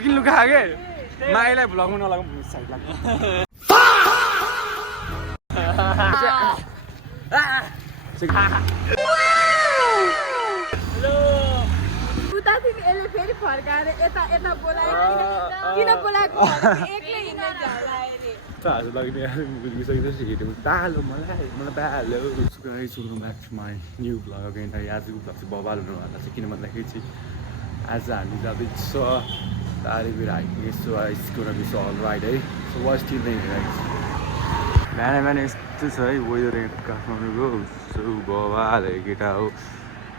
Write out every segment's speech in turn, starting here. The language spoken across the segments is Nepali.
मुकिल लुका के माइलाई भ्लगमा नलागौँ साइड लाग्छ उता तिमी यसले फेरि फर्काएर यता यता बोलायो किन बोलाएको एक्लै हिँड्न झलायो That's like me. You say this shit. Talo, malay, malabalo. So guys, welcome back to my new vlog again. I आज vlog चाहिँ बबाल हुनु होला चाहिँ किन भन्दाखेरि चाहिँ आज हामी जाँदैछ तारी बिराई so it's gonna be so alright है so watch till the guys बिहान यस्तो छ है वेदर काठमाडौँको सो बबाल है केटा हो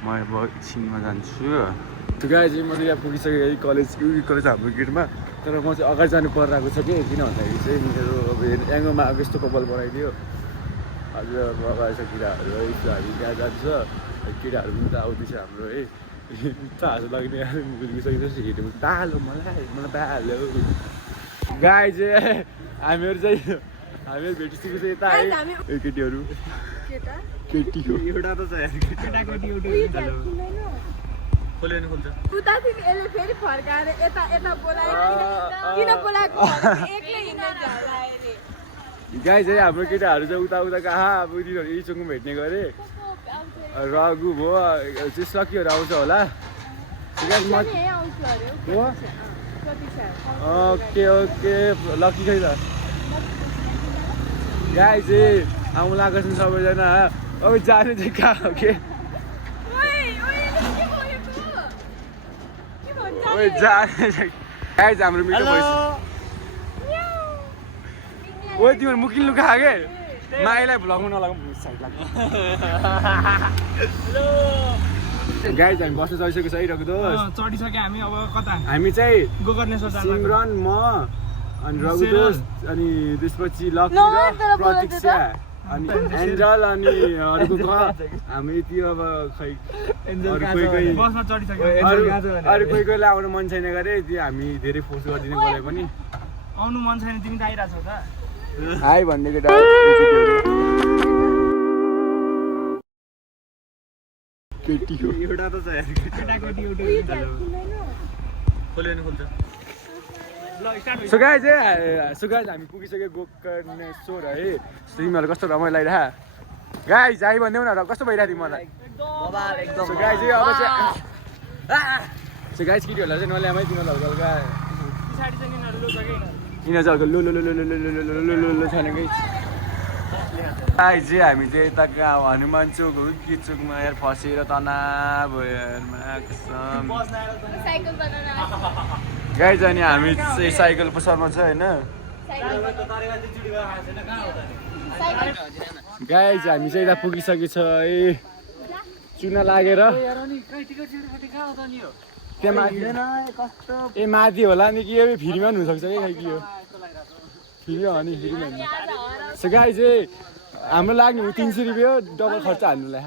म अब एकछिनमा जान्छु त्यो गाइस म चाहिँ यहाँ पुगिसकेँ है कलेज हाम्रो गेटमा तर म चाहिँ अगाडि जानु परिरहेको छ कि किन भन्दाखेरि चाहिँ मेरो अब एङ्गोमा अब यस्तो कपाल बनाइदियो हजुर अगाडि छ केटाहरू है हामी त्यहाँ जान्छ केटाहरू पनि त आउँदैछ हाम्रो है हाँसो लाग्ने पुगिसकेपछि हेऱ्यो तालो मलाई बालो गाई चाहिँ हामीहरू भेटिसकेको छ यता है केटीहरू केटी हो एउटा त छ खोल्नु खोल्छ उता तिमी यसले फेरि फर्काएर यता यता बोलायो किन बोलाएको एक्लै हिँड्न झलायो गाई चाहिँ हाम्रो केटाहरू चाहिँ उता कहाँ अब तिनीहरू इचोङमा भेट्ने गरे रघु भयो चाहिँ सकिहरू आउँछ होला ओके लकी खै त गाई चाहिँ आउनु लागेको छ सबैजना अब जाने चाहिँ कहाँ हो के गाई हाम्रो मिठो भइसक्यो ओ तिमीहरू मुकिल लुका के माइलाई भ्लगमा नलागौँ साइड लाग्छ गाई हामी बस्नु चढिसकेको छ है रघुदोष चढिसक्यो हामी अब कता हामी चाहिँ गोकर्णेश्वर सिमरन म अनि रघुदोष अनि त्यसपछि लकी र प्रतीक्षा अनि एन्जल अनि अरूको हामी त्यो अब खै बसमा चढिसक्यो अरू कोही आउनु मन छैन गरे त्यो हामी धेरै फोर्स गरिदिने बोले पनि आउनु मन छैन तिमी त आइरहेको छौ त हाई भन्ने केटा केटी हो एउटा त छ केटाकेटी खोल्नु खोल्छ सो गाइज हामी पुगिसक्यो गोकर्णेश्वर है तिमीहरू कस्तो रमाइलो लागिरहेको गाइज आइ भनिदेऊ न र कस्तो भइरहेको थियो मलाई सो गाइज अब चाहिँ गाइज केटीहरूलाई चाहिँ नल्यामै तिनीहरू हल्का पछाडि चाहिँ यिनीहरू लो छ कि यिनीहरू चाहिँ लो छैन गाइज चाहिँ हामी चाहिँ यता कहाँ हनुमान चोक हो कि चोकमा यार फसेर तनाव गाइज अनि हामी चाहिँ साइकल पसलमा छ होइन गाइज हामी चाहिँ यता पुगिसकेको छ है चुना लागेर त्यहाँ माथि ए माथि होला नि कि फ्रीमा पनि हुनसक्छ कि खै के हो फ्री हो नि फ्रीमा हुनु सो गाइज चाहिँ हाम्रो लाग्ने 300 रुपियाँ डबल खर्च हाल्नुलाई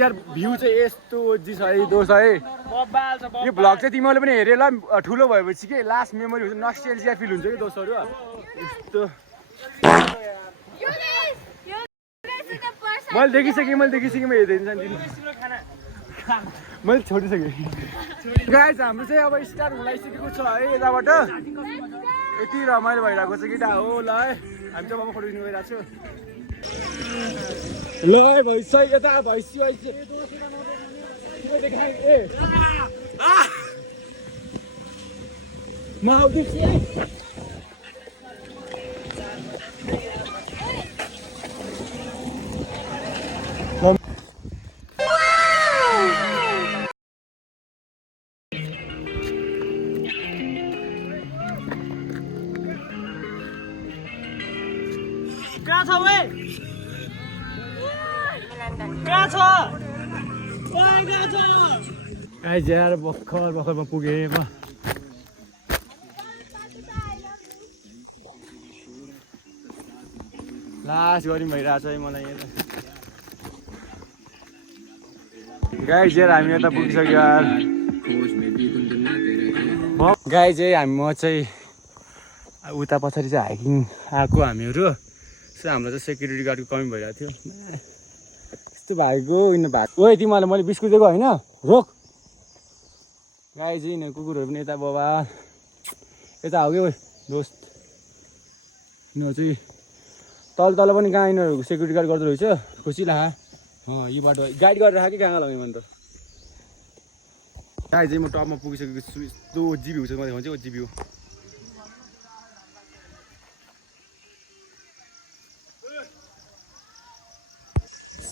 यार भ्यू चाहिँ यस्तो जी छ है दोष है यो भ्लग चाहिँ तिमीहरूले पनि हेरेर ठुलो भएपछि के लास्ट मेमोरी हुन्छ नस्टेल्जिया फिल हुन्छ कि दोस्तहरू यस्तो मैले देखिसकेँ म हेरिदिन्छ नि मैले छोडिसकेँ गाइस हाम्रो चाहिँ अब स्टार्ट हुन लागिसकेको छ है यताबाट यति रमाइलो भइरहेको छ केटा हो ल है हामी चाहिँ अब फोटो खिच्नु गइरहेको छु ल है भैँसी यता भैँसी म आउँदैछु कहाँ छ वे कहाँ छ गाइस यार भर्खरमा पुगेँ म लास्ट गरी भइरहेछ है मलाई यहाँ गाइस यार हामी यता पुगिसक्यो यार गाइस चाहिँ म चाहिँ उता पछाडि चाहिँ हाइकिङ आएको हामीहरू सो हाम्रो चाहिँ सेक्युरिटी गार्डको कमी भइरहेको थियो यस्तो भएको यिनीहरू भएको ओए तिमीहरूलाई मैले बिस्कुट दिएको होइन रोक गाई चाहिँ यिनीहरू कुकुरहरू पनि यता बाबा यता हो कि ओए दोस्त यिनीहरू चाहिँ तल तल पनि कहाँ यिनीहरू सेक्युरिटी गार्ड गर्दो रहेछ खुसी लाग्यो यो बाटो गाइड गरेर राख कि कहाँ लगाउने भने त गाई चाहिँ म टपमा पुगिसकेको छु यस्तो ओजी भ्यू छ मैले भन्छ ओजी भ्यू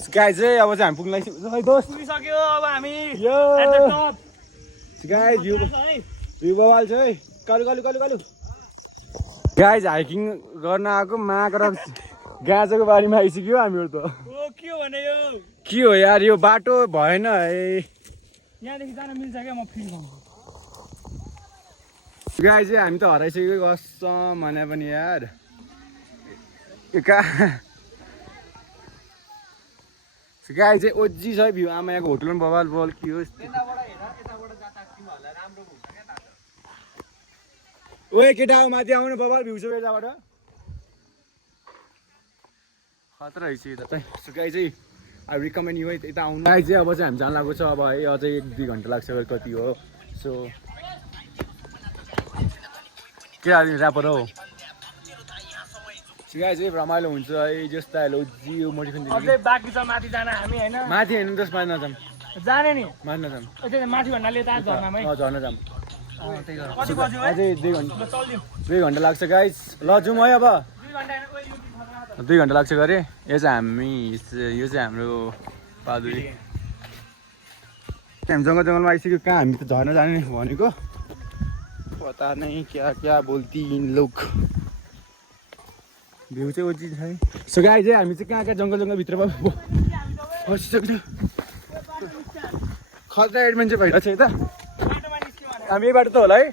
गाई चाहिँ अब चाहिँ हामी पुग्न लागि दोस्त पुगिसक्यो अब हामी यो at the top। गाई भ्यू बवाल छ है कालु कालु कालु कालु गाई हाइकिङ गर्न आएको माग र गाजाको बारीमा आइसक्यो हामीहरू त ओ के हो भने यो के हो यार यो बाटो भएन है यहाँदेखि जान मिल्छ क्या म फिल गर्छु गाई चाहिँ हामी त हराइसक्यो कसम भने पनि यार कहाँ गाई चाहिँ ओजी छ भ्यू आमा यहाँको होटल पनि बवाल बवाल के हो ओए केटा हो माथि आउनु बवाल भ्यू छ यताबाट खतरा रहेछ यता चाहिँ सो गाई चाहिँ आई रिकमेन्ड यु है यता आउनु गाई चाहिँ अब चाहिँ हामी जान लागेको छ अब है अझै 1-2 घन्टा लाग्छ कति हो सो के हाल्ने ऱ्यापर हो गाई चाहिँ रमाइलो हुन्छ है जस्तो अहिले जियो मोटिफिकेसन अझै बाँकी छ माथि जान हामी होइन माथि हेर्नु दस माथि नजाम जाने नि माथि नजाम माथि भन्नाले त झर्नामै झर्न जाम कति बज्यो है अझै 2 घन्टा ल चल्दिउँ 2 घन्टा लाग्छ गाइस ल जाउँ है अब 2 घन्टा 2 घन्टा लाग्छ गरे यो चाहिँ हाम्रो पादुरी हामी जङ्गल जङ्गलमा आइसक्यो कहाँ हामी त झर्न जाने भनेको पता नै क्या क्या बोल्ती इन लोग भ्यू चाहिँ ओजी छ है सो गाई चाहिँ हामी चाहिँ कहाँ जङ्गलभित्रमा फसिसक्यो खतरा एडभेन्चर भइरहेको छ यता हामी यही बाटो त होला है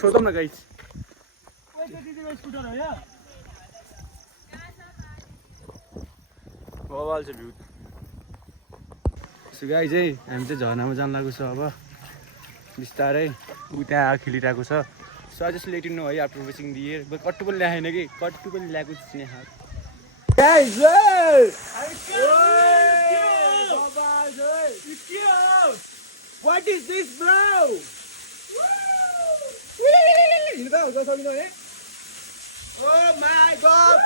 सोधौँ न गाइस बवाल छ भ्यू सो गाई चाहिँ हामी चाहिँ झर्नामा जान लागेको छ अब बिस्तारै ऊ त्यहाँ खेलिरहेको छ so I just let you know है after watching the year but कट्टु पनि ल्याएन कि कट्टु पनि ल्याएको छैन guys What is this, bro? Oh my god!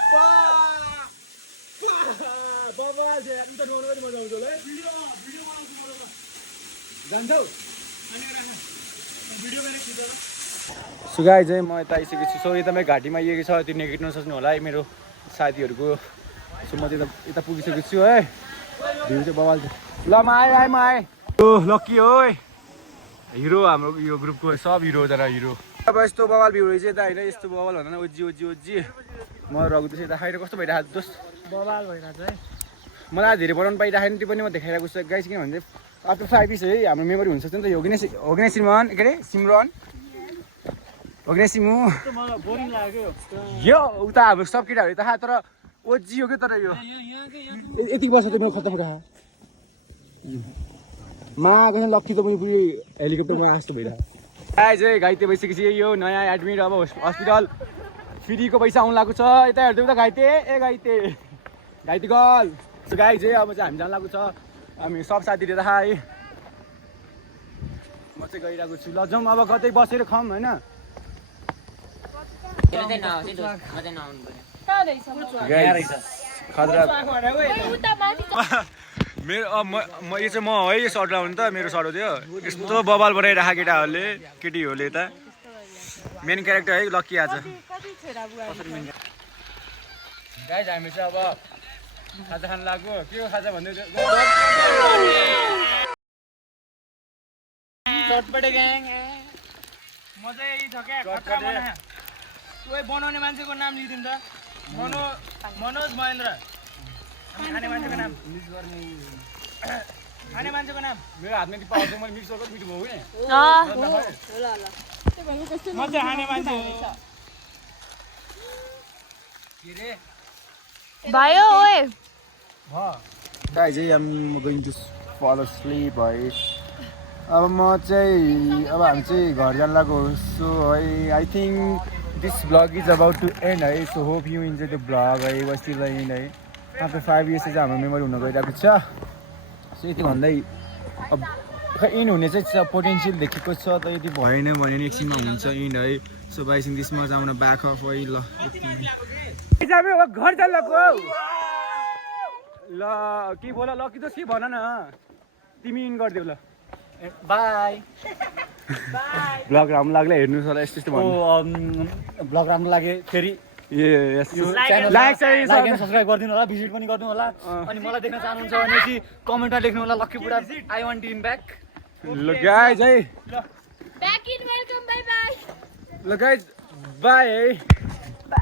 So guys चाहिँ म यता आइसकेको छु सो यता मेरो घाँटीमा आइएको छ त्यो नेगेटिभ नसोच्नु होला है मेरो साथीहरूको सो म चाहिँ यता पुगिसकेको छु है भ्यू चाहिँ बवाल छ ल म आएँ ओ लक्की हो हिरो हाम्रो यो ग्रुपको सब हिरो जना हिरो अब यस्तो बवाल भ्यू रहेछ यता होइन यस्तो बवाल भन्दा ओजी ओजी ओजी म रघुदेश यता खाएर कस्तो भइरहेको दोस्त बवाल भइरहेको छ है मलाई धेरै बनाउनु पाइरहेको त्यो पनि म देखाइरहेको छु गाइस किन भन्दै आफ्टर 5 इयर्स है हाम्रो मेमोरी हुनसक्छ नि त होग्ने सिमरन के अरे सिमरन होग्ने सिमु बोरिङ लाग्यो यो उता हाम्रो सब केटाहरू यता तर ओजी हो क्या तर यो यति वर्ष त मेरो खतम रहा मागेन लक्की त पनि पुरै हेलिकप्टरमा आस्तो भइरहेको गाई चाहिँ घाइते भइसकेपछि यो नयाँ एडमिट अब हस्पिटल फ्रीको पैसा आउनु लागेको छ यता हेर्दै उता घाइते घाइते गल सो गाई चाहिँ अब चाहिँ हामी जानु लागेको छ हामी सब साथीहरू थाहा है म चाहिँ गइरहेको छु ल जाउँ अब कतै बसेर खाऊँ होइन खतरा मेरो म यो चाहिँ म है यो सर्ट लाउनु त मेरो सर्ट हो त्यो यस्तो बबाल बनाइरहेको केटाहरूले केटीहरूले त मेन क्यारेक्टर है लक्की आज गाइस हामी चाहिँ अब खाजा खान लाग्यो के हो खाजा भन्दै चटपटे ग्याङ मजा छ क्या खतरा बना ओए बनाउने मान्छेको नाम लिदिम त मनोज महेन्द्र खाने मान्छेको नाम मिक्स गर्ने खाने मान्छेको नाम मेरो हातमा ती पाउँछ मैले मिक्स गरेर मिठो भयो नि मजा खाने मान्छे के रे भयो ओए guys I'm going to fall asleep है अब म चाहिँ अब हामी चाहिँ घर जान लाग्यो सो है I think this blog is about to end है so hope you enjoy the blog है वाज स्टिल इन है आफ्टर 5 इयर्स चाहिँ हाम्रो मेमोरी हुन गइरहेको छ सो यति भन्दै अब खै इन हुने चाहिँ पोटेन्सियल देखेको छ त यदि भएन भने नि एकछिनमा हुन्छ इन है सो बाइसिङ दिस मज आउन ब्याक अफ है ल घर चल ल के बोल ल कि त के भन न तिमी इन गरिदेऊ ल बाई ब्लग राम्रो लाग्ला हेर्नुहोस् होला यस्तो यस्तो भन्नु ब्लग राम्रो लागे फेरि लाइक चाहिँ सब्सक्राइब गरिदिनु होला भिजिट पनि गर्नु होला अनि मलाई देख्न चाहनुहुन्छ भने चाहिँ कमेन्टमा लेख्नु होला लक्की बुढा आई वान्ट इन ब्याक ल गाइज है back in welcome bye bye ल गाइज बाई है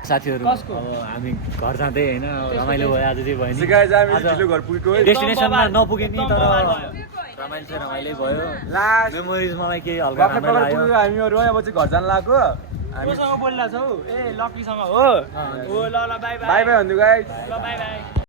साथीहरू अब हामी घर जाँदै होइन रमाइलो भयो आज चाहिँ भयो नि गाइज हामी ढिलो घर पुगेको है डेस्टिनेसनमा नपुगे नि तर रमाइलो चाहिँ रमाइलो भयो लास्ट मेमोरिज मलाई केही हल्का बाख्रा राम्रो पकड लाग्यो पुग्यो हामीहरू है अब चाहिँ घर जान लाग्यो हामी कोसँग बोल्दा छौ ए लक्कीसँग हो ओ ल ल बाई बाई बाई बाई भन्नु गाइज ल बाई बाई